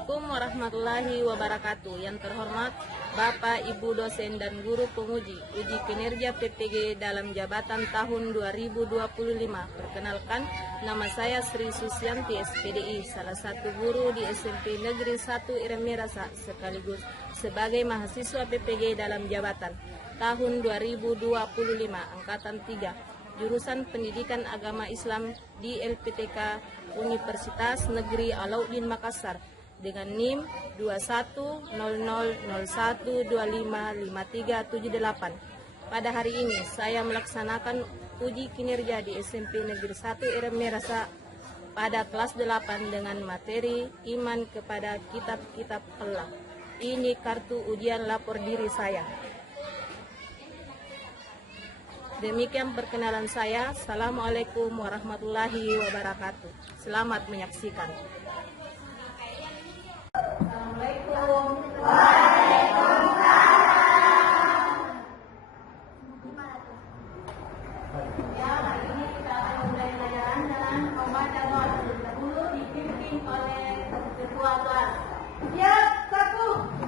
Assalamualaikum warahmatullahi wabarakatuh. Yang terhormat Bapak, Ibu dosen dan guru penguji uji kinerja PPG dalam jabatan tahun 2025. Perkenalkan, nama saya Sri Susianti SPDI, salah satu guru di SMP Negeri 1 Irem Merasa, sekaligus sebagai mahasiswa PPG dalam jabatan tahun 2025 angkatan 3, jurusan Pendidikan Agama Islam di LPTK Universitas Negeri Alauddin Makassar dengan NIM 210001255378. Pada hari ini saya melaksanakan uji kinerja di SMP Negeri 1 Irem Merasa pada kelas 8 dengan materi iman kepada kitab-kitab Allah. Ini kartu ujian lapor diri saya. Demikian perkenalan saya. Assalamualaikum warahmatullahi wabarakatuh. Selamat menyaksikan. Assalamualaikum. Ya, hari ini kita akan mulai pelajaran dengan membaca doa terlebih dahulu dipimpin oleh ketua kelas. Siap, 1.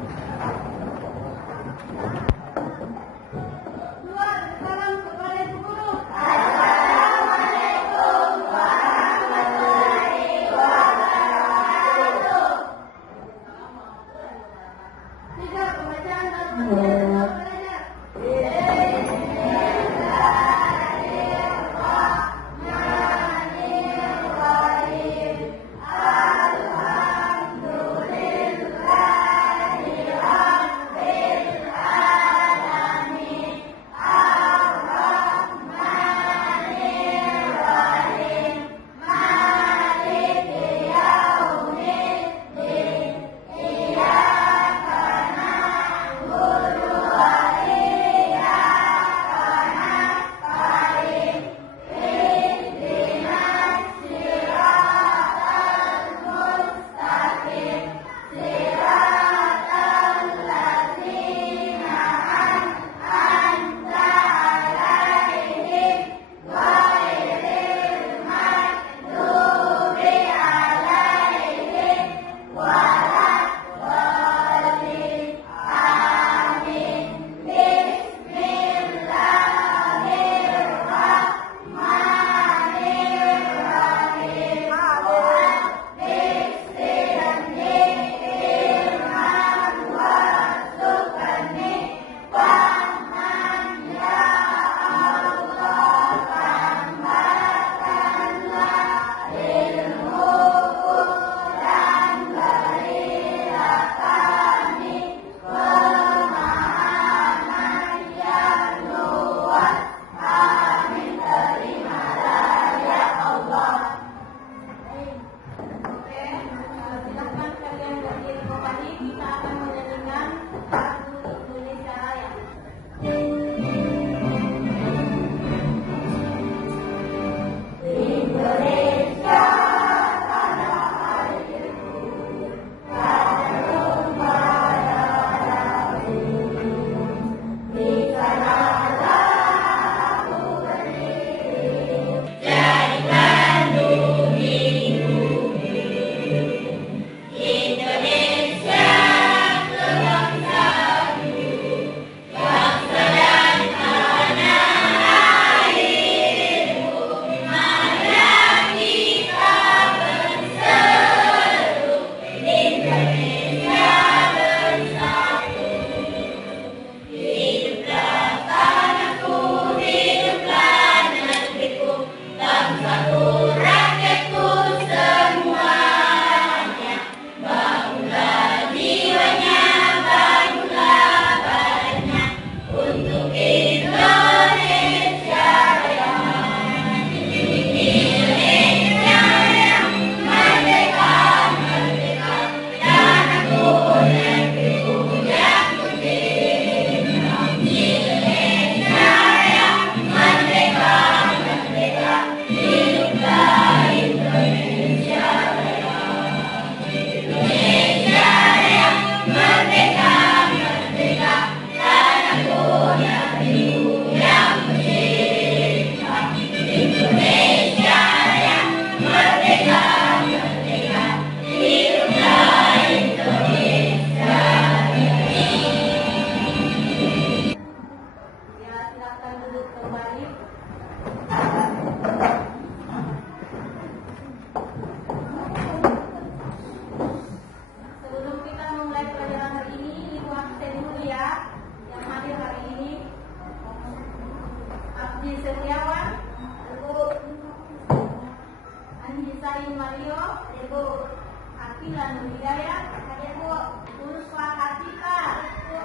Mario, Ibu. Akila Hidayat, Ibu. Uruswa Katika, Ibu.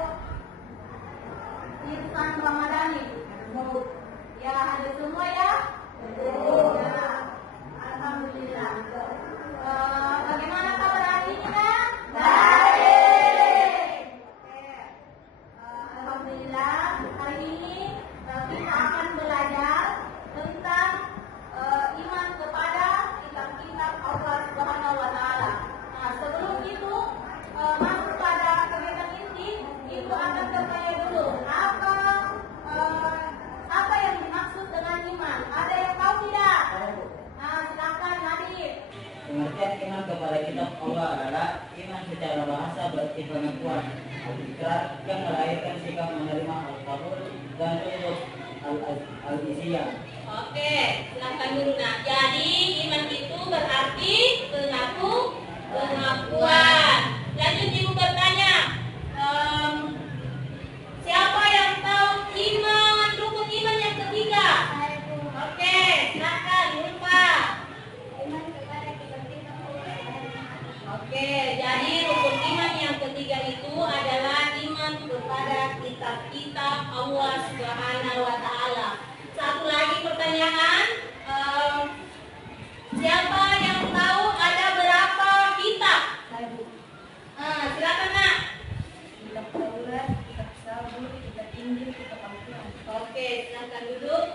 Irfan Ramadhani, Ibu. Ya, ada semua ya? Ibu. Ya, alhamdulillah. Bagaimana kabar hari ini, Kak? Baik. Alhamdulillah, hari ini kita akan belajar tentang iman kepada kitab-kitab Allah Subhanahu wa Ta'ala. Nah, sebelum itu masuk pada kegiatan inti, itu akan bertanya dulu apa yang dimaksud dengan iman? Ada yang tahu tidak? Nah, silakan Nadif. Pengertian iman kepada kitab Allah adalah iman secara bahasa berarti pengakuan al-ikrar yang melahirkan sikap menerima al-qabul dan turut al-isyan. Oke, silakan dulu. Nah, jadi iman itu berarti pengakuan. Lanjut Ibu bertanya, siapa yang tahu iman, rukun iman yang ketiga? Oke, silakan Ulfa. Iman kepada kitab-kitab Allah. Oke, jadi rukun iman yang ketiga itu adalah iman kepada kitab-kitab Allah Subhanahu wa Ta'ala. Satu lagi pertanyaan, siapa yang tahu ada berapa kitab? Silakan Nak. Kitab Taurat, kitab Zabur, kitab Injil, kitab Al-Quran. Oke, silakan duduk.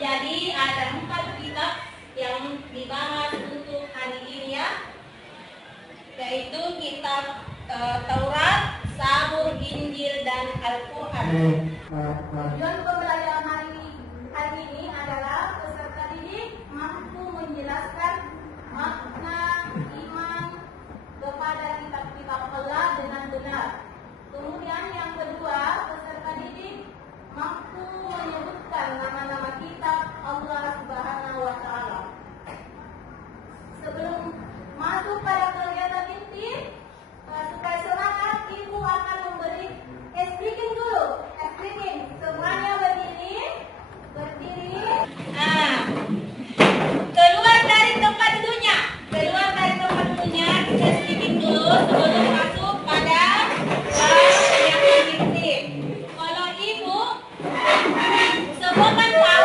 Jadi ada 4 kitab yang dibahas untuk hari ini ya, yaitu kitab Taurat, Zabur, Injil, dan Al-Quran. Tujuan pembelajaran hari ini adalah peserta didik mampu menjelaskan makna iman kepada kitab-kitab Allah dengan benar. Kemudian yang kedua, peserta didik mampu menyebutkan nama-nama kitab Allah Subhanahu wa Ta'ala. Sebelum masuk pada kegiatan inti, supaya semangat, Ibu akan memberi speaking dulu. Speaking, semuanya berdiri. Keluar dari tempat duduknya. Kita speaking dulu sebelum masuk pada yang inti. Kalau Ibu semua kan tahu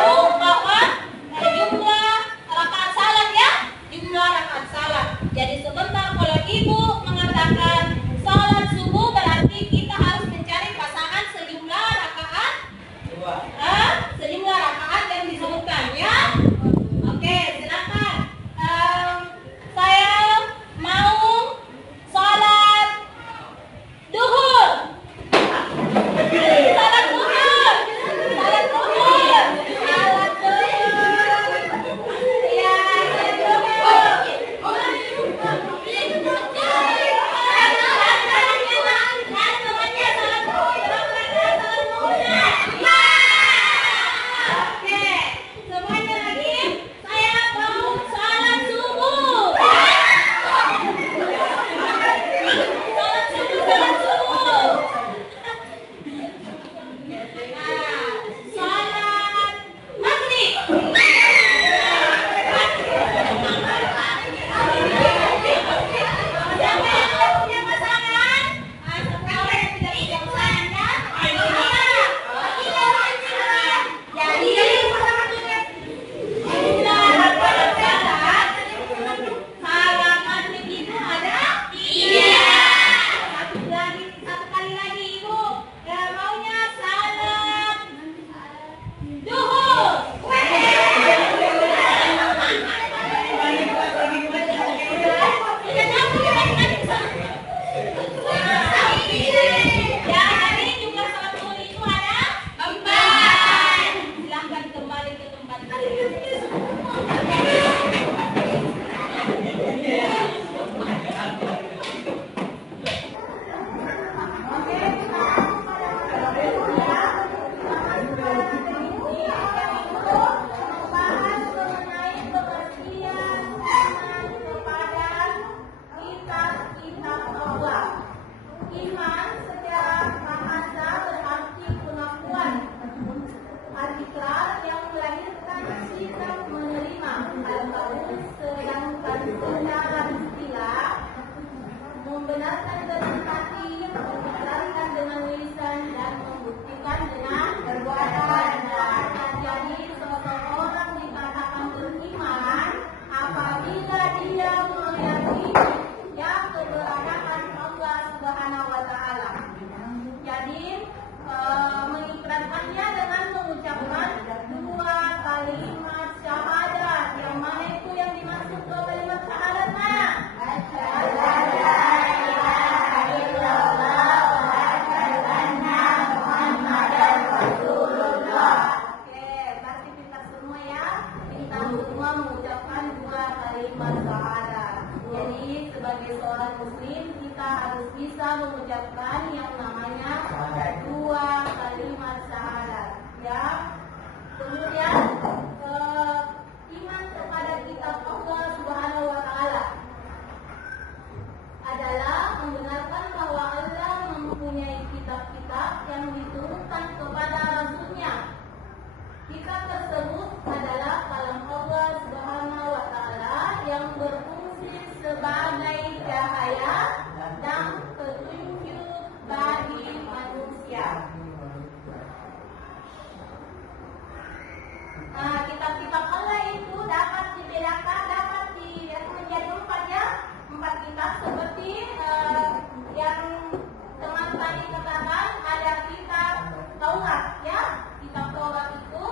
ya, kitab Taurat itu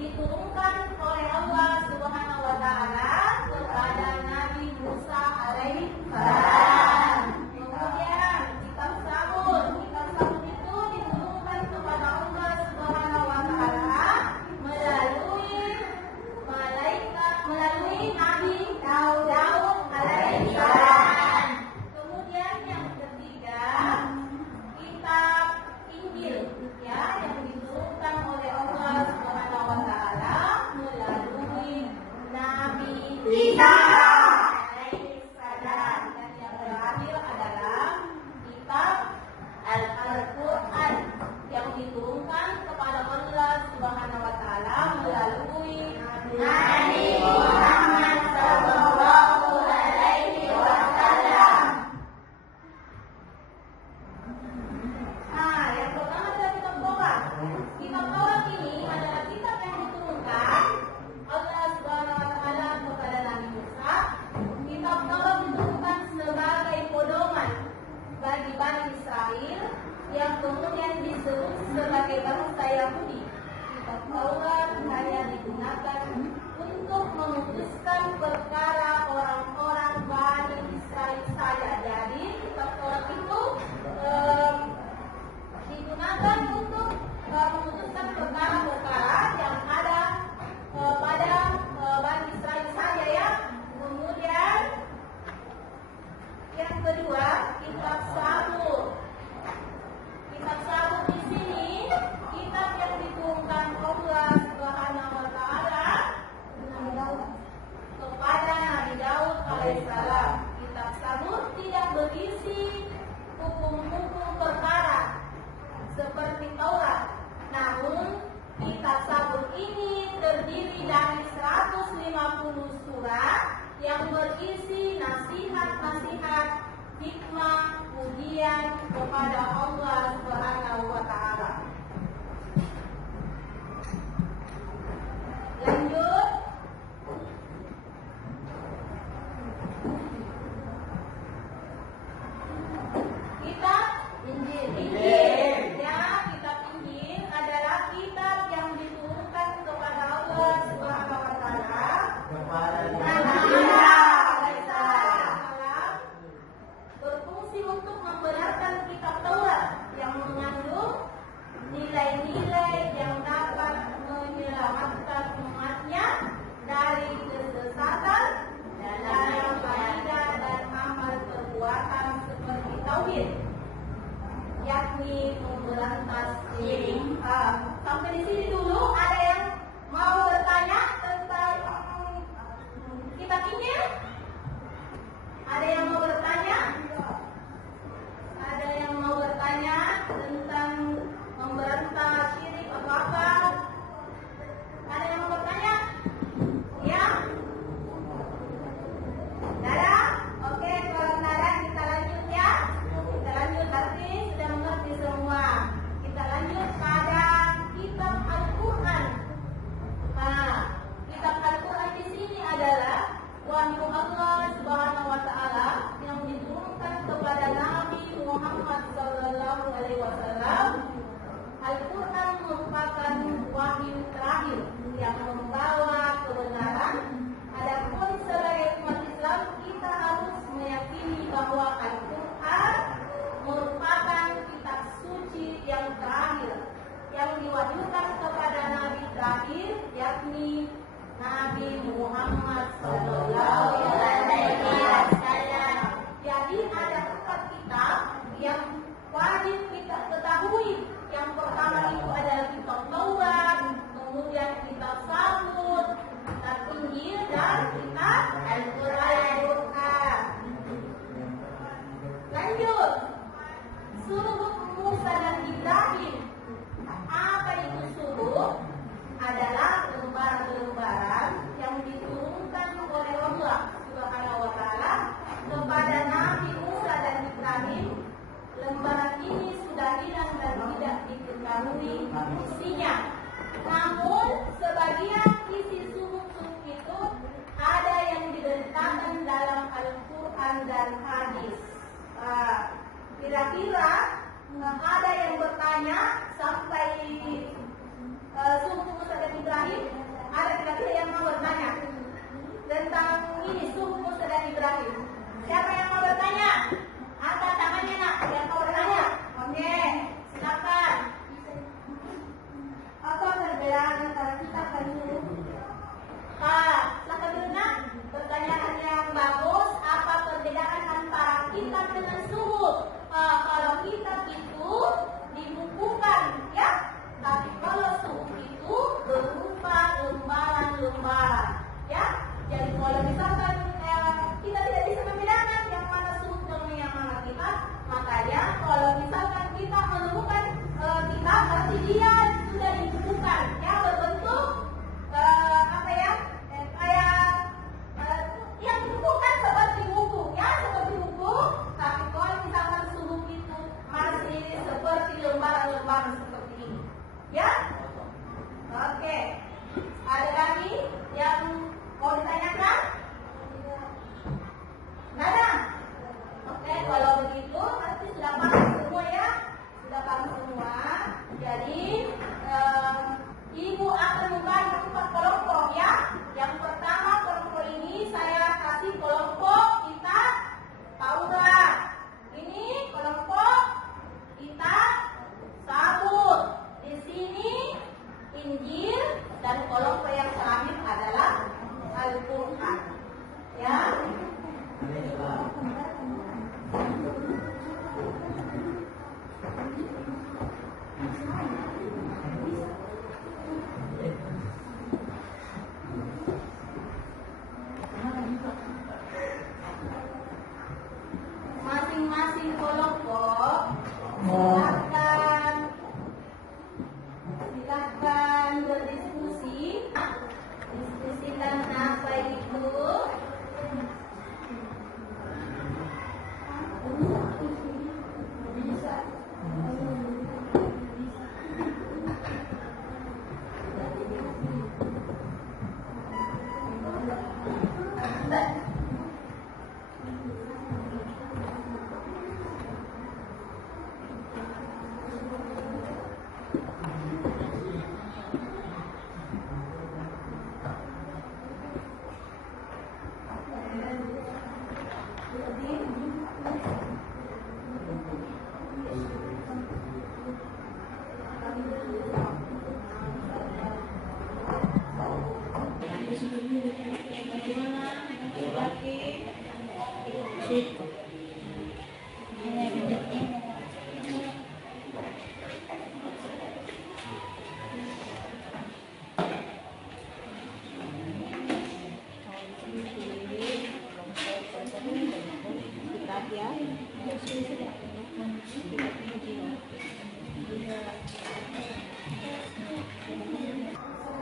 diturunkan oleh Allah Subhanahu wa taala kepada Nabi Musa alaihi salam. Kemudian kitab Zabur itu diturunkan kepada Allah Subhanahu wa taala melalui Nabi Daud alaihi salam. Kemudian yang ketiga, kitab Injil ya, yang diturunkan oleh Allah Subhanahu wa taala melalui Nabi Isa alaihi salam. Dan yang terakhir adalah kitab Al-Qur'an yang diturunkan kepada Allah Subhanahu wa taala melalui Nabi Muhammad sallallahu alaihi wasallam. Nah, yang pertama adalah kitab Taurat. Kitab Taurat ini adalah kitab yang diturunkan Allah Subhanahu wa taala kepada Nabi Musa. Kitab Taurat diturunkan sebagai pedoman bagi Bani Israel yang kemudian disebut sebagai bangsa Yahudi. Kitab Taurat hanya digunakan untuk memutuskan perkara orang-orang Bani Israel saja. Jadi kitab Taurat itu digunakan untuk memutuskan perkara-perkara yang ada pada Bani Israel saja ya. Kemudian yang kedua, kitab Zabur. Kitab Zabur di sini kitab yang diturunkan Allah Subhanahu wa taala kepada Nabi Daud alaihissalam. Kitab Zabur tidak berisi hukum-hukum perkara seperti Taurat. Namun kitab Zabur ini terdiri dari 150 surat yang berisi nasihat-nasihat, hikmah, pujian kepada Allah Subhanahu wa taala. Lanjut. Kitab Injil. Ya, kitab Injil adalah kitab yang diturunkan kepada Allah Subhanahu wa taala berfungsi untuk membenarkan kitab Taurat yang mengandung nilai-nilai yang dapat menyelamatkan umatnya dari kesesatan dalam akidah dan amal perbuatan seperti tauhid, yakni memberantas syirik. Sampai di sini dulu. Ada yang mau bertanya tentang kitab Injil? Ada yang mau bertanya? Ada yang mau bertanya tentang memberantas syirik atau apa? Ada yang mau bertanya? Ya? Nada? Oke, kalau nada kita lanjut ya. Kita lanjut, berarti sudah mengerti semua. Kita lanjut pada kitab Al-Quran. Nah, kitab Al-Quran di sini adalah wahyu Allah Subhanahu wa taala yang diturunkan kepada Nabi Muhammad sallallahu alaihi wasallam. Al-Quran merupakan wahyu terakhir yang membawa kebenaran. Adapun sebagai umat Islam kita harus meyakini bahwa Al-Quran merupakan kitab suci yang terakhir yang diwahyukan kepada Nabi terakhir, yakni Nabi Muhammad sallallahu alaihi wasallam. Jadi ada 4 kitab yang wajib kita ketahui. Yang pertama itu adalah kitab Taurat, kemudian kitab Zabur, kitab Injil, dan kitab Al-Quran. Lanjut. Suruh Musa dan Ibrahim. Apa itu suruh? Adalah lembaran-lembaran yang diturunkan oleh Allah perbedaan antara kitab dan suruh? Silakan dulu nak. Pertanyaan yang bagus. Apa perbedaan antara kitab dengan suhuf? Kalau kitab itu dibukukan, ya. Tapi kalau suhuf itu berupa lembaran-lembaran, ya. Jadi kalau misalkan kita tidak bisa membedakan yang mana suhuf dan yang mana kitab, makanya kalau misalkan kita menemukan kitab, berarti dia sudah dibukukan, ya, berbentuk apa ya, kayak yang dibukukan seperti buku, ya, seperti buku. Tapi kalau misalkan suhuf itu masih seperti lembaran-lembaran seperti ini, ya. Oke, ada lagi yang mau ditanyakan? Nggak ada? Oke, kalau begitu nanti sudah paham semua, ya. Sudah paham semua. Jadi Ibu akan membagi 4 kelompok, ya. Yang pertama kelompok ini saya kasih kelompok kita Taurat. Ini kelompok kita Zabur. Di sini Injil, dan kelompok yang terakhir adalah Al-Quran, ya. Masing-masing kelompok silakan berdiskusi, diskusikan apa itu.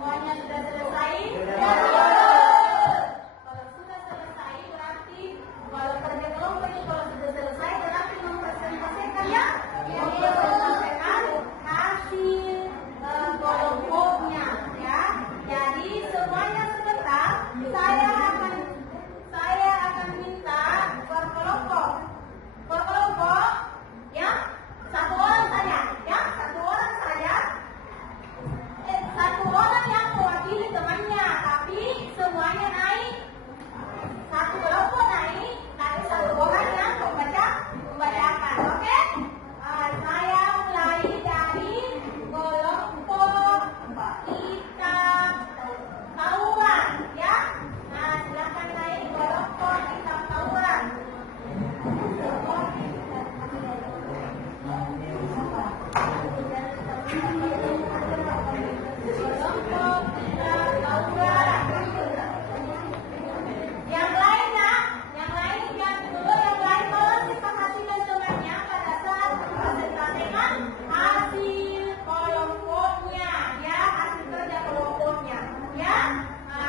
Semuanya sudah selesai? Kalau sudah selesai berarti kalau kerja kelompok itu kalau sudah selesai berarti mempresentasikan, ya, mempresentasikan hasil kelompoknya, ya. Jadi semuanya sebentar saya akan minta berkelompok, ya. Satu orang saja, ya, satu orang saja. Satu orang yang mewakili temannya, tapi semuanya naik. Satu kelompok naik, tapi satu orang yang membacakan. Oke? Saya mulai dari kelompok kita Taurat, ya. Nah, silakan naik kelompok kita Taurat. Yang lainnya, yang lain tolong diperhatikan temannya pada saat presentasikan hasil kelompoknya, ya, hasil kerja kelompoknya, ya.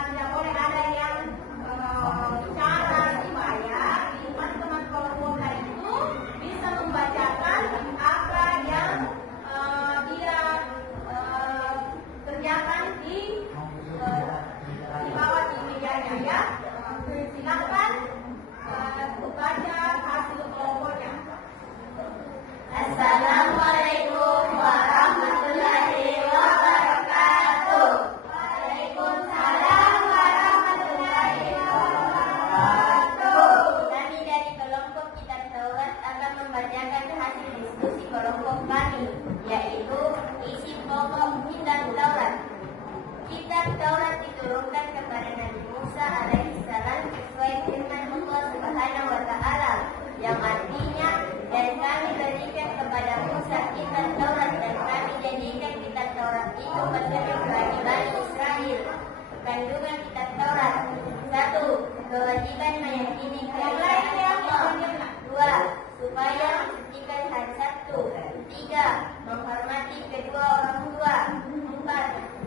Tidak boleh ada yang cara dibayar. Teman-teman kelompok itu bisa membacakan apa yang dia kerjakan di bawah di mejanya, ya. Silakan baca hasil kelompoknya. Assalamualaikum warahmatullahi wabarakatuh. Waalaikumsalam warahmatullahi wabarakatuh. Kami dari kelompok kita Taurat akan membacakan hasil diskusi kelompok kami, yaitu isi pokok kitab Taurat. Taurat itu penting bagi Bani Israel. Kandungan kitab Taurat. 1. Kewajiban meyakini kehadiran Allah. 2. Supaya mensucikan hari Sabtu. 3. Menghormati kedua orang tua. 4.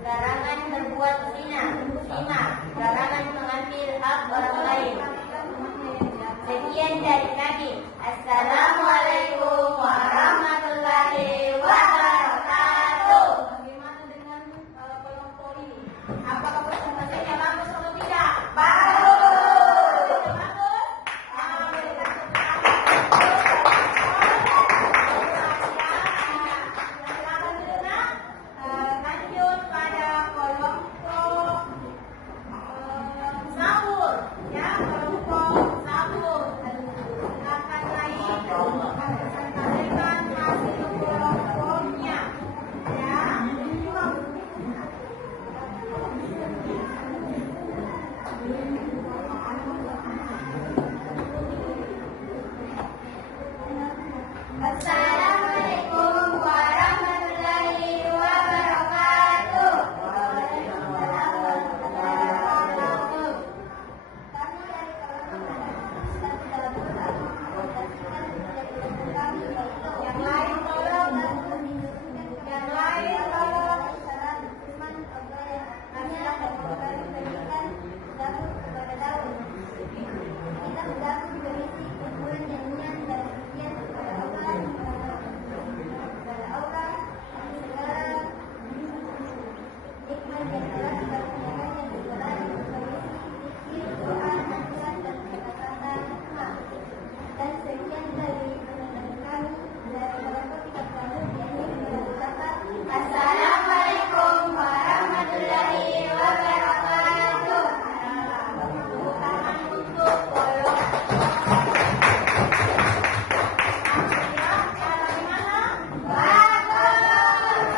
Larangan berbuat zina. 5. Larangan mengambil hak orang lain. Sekian dari kami. Assalamualaikum warahmatullahi wabarakatuh. Bagaimana dengan kelompok ini? Apakah presentasinya bagus atau tidak? Bagus. Bagus. Silakan dengar. Lanjut pada kelompok sahur. Ya, kelompok sahur. Silakan naik. Presentasikan hasil kelompoknya. Ya. Assalamualaikum warahmatullahi wabarakatuh. Yang lain tolong. Yang lain tolong. Assalamualaikum warahmatullahi wabarakatuh. Tangan untuk kolom. Cara gimana? Bagus.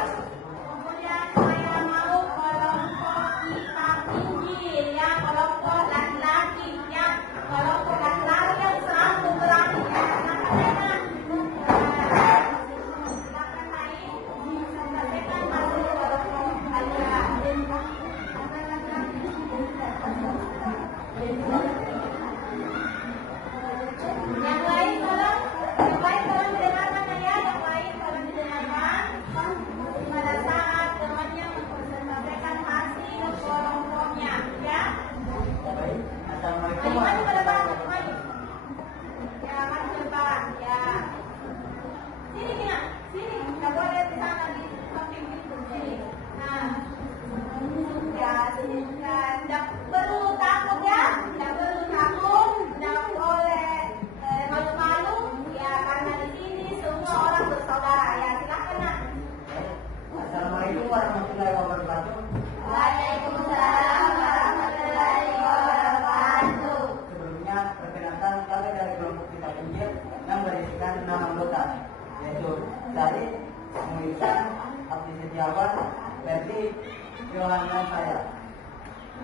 Kemudian saya mau kelompok kitab Injil, ya, kelompok laki-laki, ya, kelompok laki-laki yang selalu berani, ya. Silakan naik. Sampaikan hasil kelompok kalian. Yang lain tolong didengarkan ya. Yang lain tolong didengarkan. Pada saat temannya mempresentasikan hasil kelompoknya, ya. Baik, Assalamualaikum Maju ke depan, warahmatullahi maju. Ya, maju ke depan, ya. Sini Gina, sini. Nggak boleh di sana di samping itu, sini. Nah, ya, sini. Dan nggak perlu takut ya, nggak perlu takut, nggak boleh malu-malu, ya, karena di sini semua orang bersaudara, ya. Silakan nak. Assalamualaikum warahmatullahi wabarakatuh. Waalaikumsalam warahmatullahi wabarakatuh. Sebelumnya, perkenalkan kami dari kelompok kitab Injil yang berisikan 6 anggota, yaitu Syarif, Muisan, Abdi Setiawan, Berti, Johan, dan saya.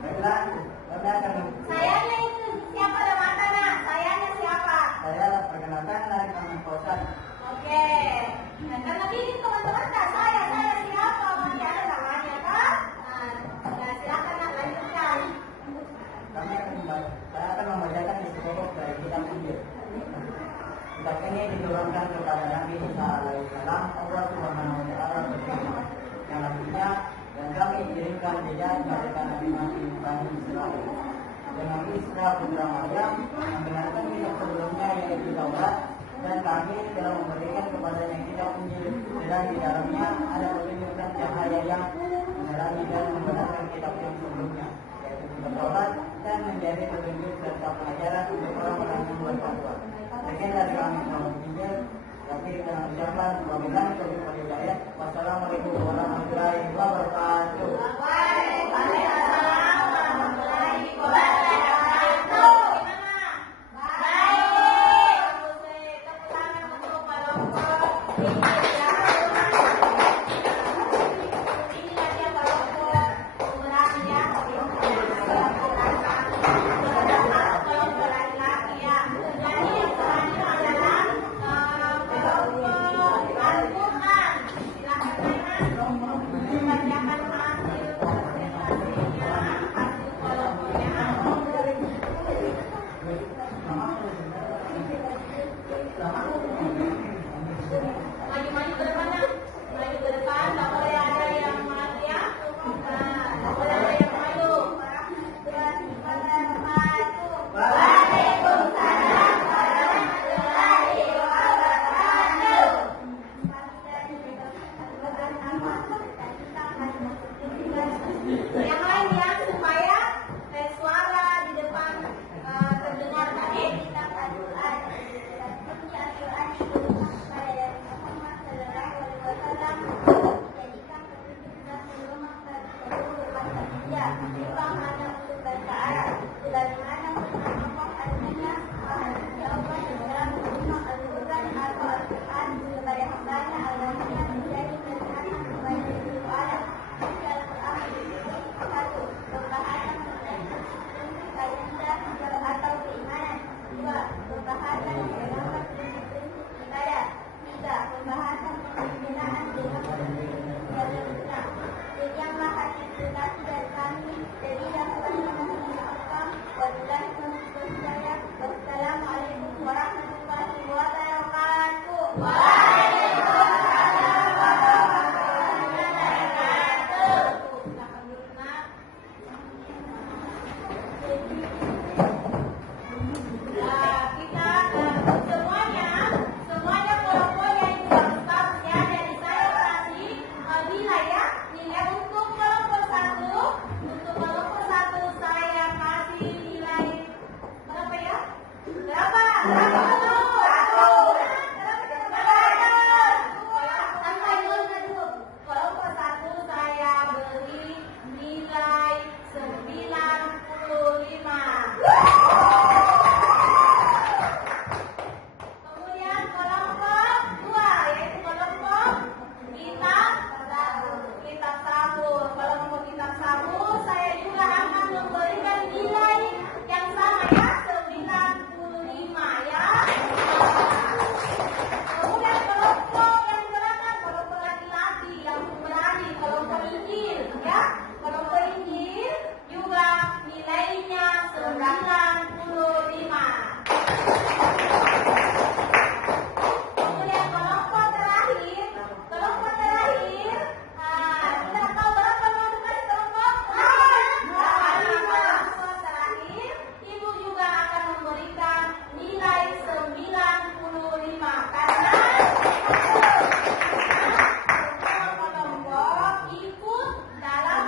Baiklah, kami akan Sayanya itu siapa ada mata nak? Sayanya siapa? saya perkenalkan dari kami kosan. Oke. Nah, karena gini teman-teman tak saya siapa? Masih ada namanya kan? Nah, silakan nak lanjutkan. Saya akan membacakan isi pokok dari kitab Injil. Kitab ini diturunkan kepada Nabi Isa alaihissalam. Allah Subhanahu wa taala berfirman, yang artinya, dan kami kirimkan dia kepada nabi-nabi Bani Israel dengan Isa putra Maryam yang benarkan kitab sebelumnya yaitu Taurat, dan kami telah memberikan kepadanya kitab Injil, dan di dalamnya ada petunjuk dan cahaya yang menerangi dan membenarkan kitab yang sebelumnya, yaitu kitab Taurat, dan menjadi petunjuk serta pengajaran untuk orang-orang yang bertakwa. Sekian dari kami kelompok Injil. Tapi dengan ucapan wabillahi taufiq wal hidayah. Wassalamualaikum warahmatullahi wabarakatuh. Waalaikumsalam warahmatullahi wabarakatuh. Gimana? Baik. Tepuk tangan untuk kelompok Injil. Inilah dia kelompok saja, bukan hanya untuk bahasa Arab. Sebagaimana firman Allah artinya, bahasa Allah dalam firman Al-Quran atau Al-Quran kepada hambanya agamanya menjadi kesenangan kepada seluruh alam. Di Al-Quran disebut satu, pembahasan mengenai prinsip keyakinan atau keimanan. Dua, pembahasan mengenai prinsip ibadah. Tiga, pembahasan penggunaan dengan prinsip yang benar. Demikianlah hadis berkata dari kami dari yang mengucapkan wassalamualaikum warahmatullahi wabarakatuh. Waalaikumsalam warahmatullahi wabarakatuh. Silakan duduk, Nak. Nah, kita semuanya kelompok yang berstatus ya, dari saya kasih nilai ya, nilai untuk kelompok satu saya kasih nilai berapa ya? Berapa dulu? Sampai dulu. Kelompok satu saya beri nilai 95. Kemudian kelompok 2 yaitu kelompok kitab sabur. Kelompok kitab sabur saya juga akan memberikan nilai yang sama ya, 95 ya. Kemudian kelompok yang belakang, kelompok laki-laki yang berani, kelompok Injil ya. Kelompok Injil juga nilainya 95. Kemudian kelompok terakhir, kita tahu berapa masukkan kelompok? Kelompok terakhir, ibu juga akan memberikan nilai 95 karena semua kelompok ikut dalam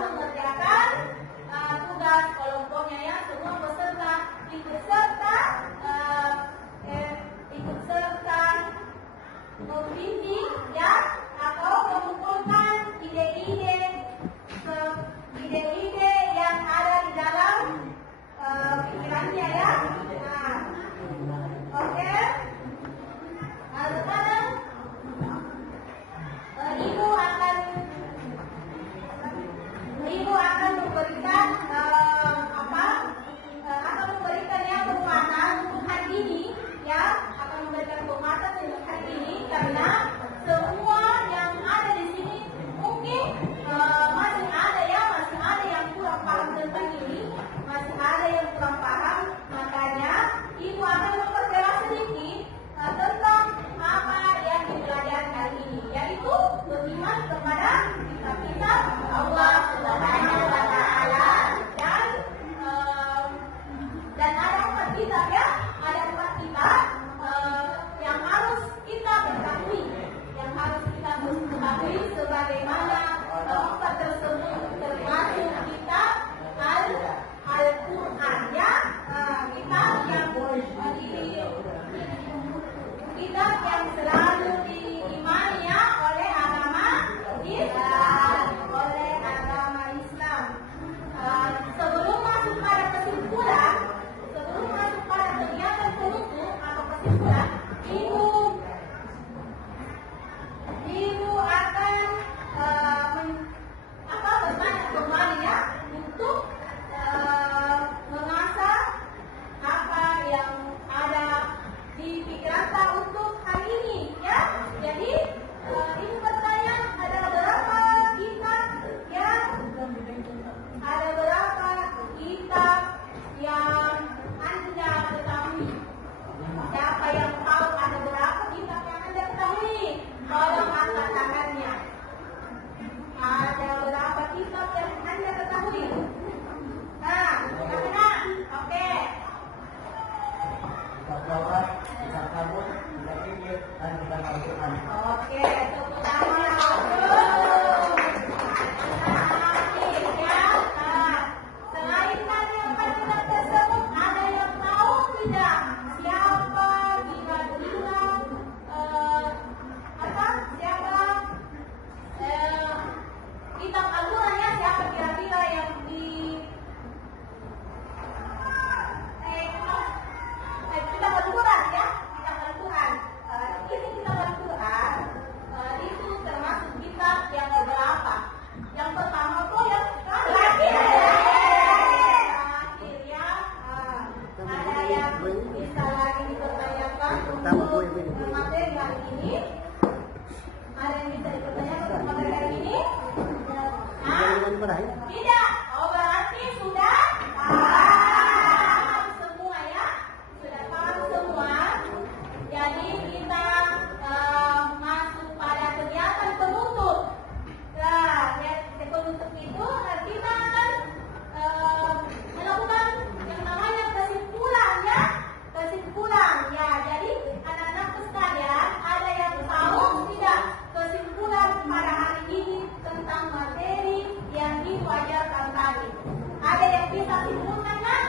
sekali. Ada yang bisa simpulkan, Nak?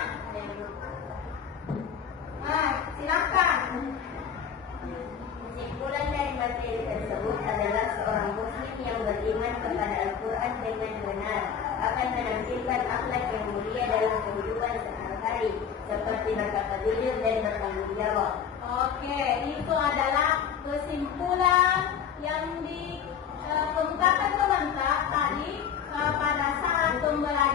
Nah, silakan. Kesimpulan dari materi tersebut adalah seorang muslim yang beriman kepada Al-Quran dengan benar akan menampilkan akhlak yang mulia dalam kehidupan sehari-hari seperti berkata jujur dan bertanggung jawab. Oke, itu adalah kesimpulan yang dikemukakan teman tadi pada saat pembelajaran